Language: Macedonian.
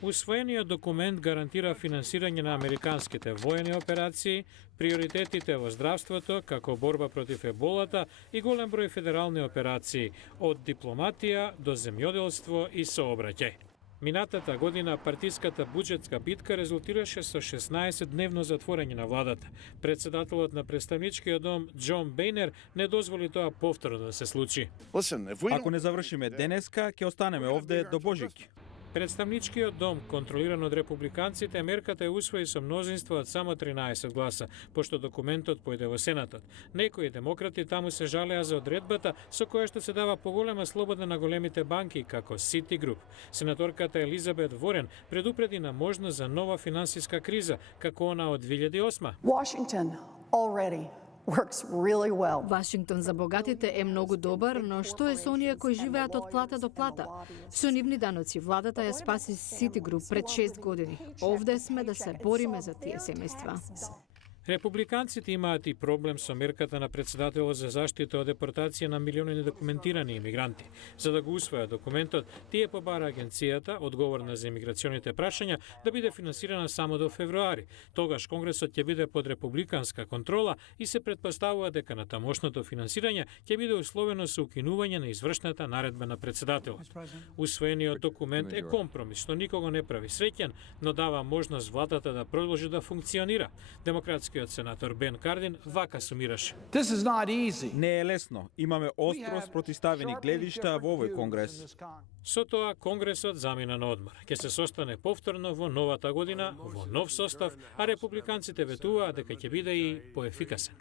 Усвоениот документ гарантира финансирање на американските воени операции, приоритетите во здравството, како борба против еболата и голем број федерални операции, од дипломатија до земјоделство и сообраќај. Минатата година партиската буџетска битка резултираше со 16-дневно затворање на владата. Председателот на представничкиот дом Џон Бејнер не дозволи тоа повторно да се случи. Ако не завршиме денеска, ќе останеме овде до Божик. Представничкиот дом, контролиран од републиканците, мерката ја усвои со мнозинство од само 13 гласа, пошто документот појде во Сенатот. Некои демократи таму се жалеа за одредбата со која што се дава поголема слобода на големите банки, како Citigroup. Сенаторката Елизабет Ворен предупреди на можност за нова финансиска криза, како она од 2008. Washington already works really well. Вашингтон за богатите е многу добар, но што е со оние кои живеат од плата до плата? Со нивни даноци владата ја спаси Citigroup пред 6 години. Овде сме да се бориме за тие семејства. Републиканците имаат и проблем со мерката на председателот за заштита од депортација на милиони недокументирани имигранти. За да го усвоја документот, тие побара агенцијата, одговорна за имиграционите прашања, да биде финансирана само до февруари. Тогаш Конгресот ќе биде под републиканска контрола и се претпоставува дека на тамошното финансирање ќе биде условено со укинување на извршната наредба на председателот. Усвоениот документ е компромис, што никого не прави среќен, но дава можност владата да продолжи да функционира. Демократскиот сенатор Бен Кардин вака сумираше. Не е лесно. Имаме остро спротивставени гледишта во овој Конгрес. Со тоа Конгресот замина на одмор. Ќе се состане повторно во новата година, во нов состав, а републиканците ветуваат дека ќе биде и поефикасен.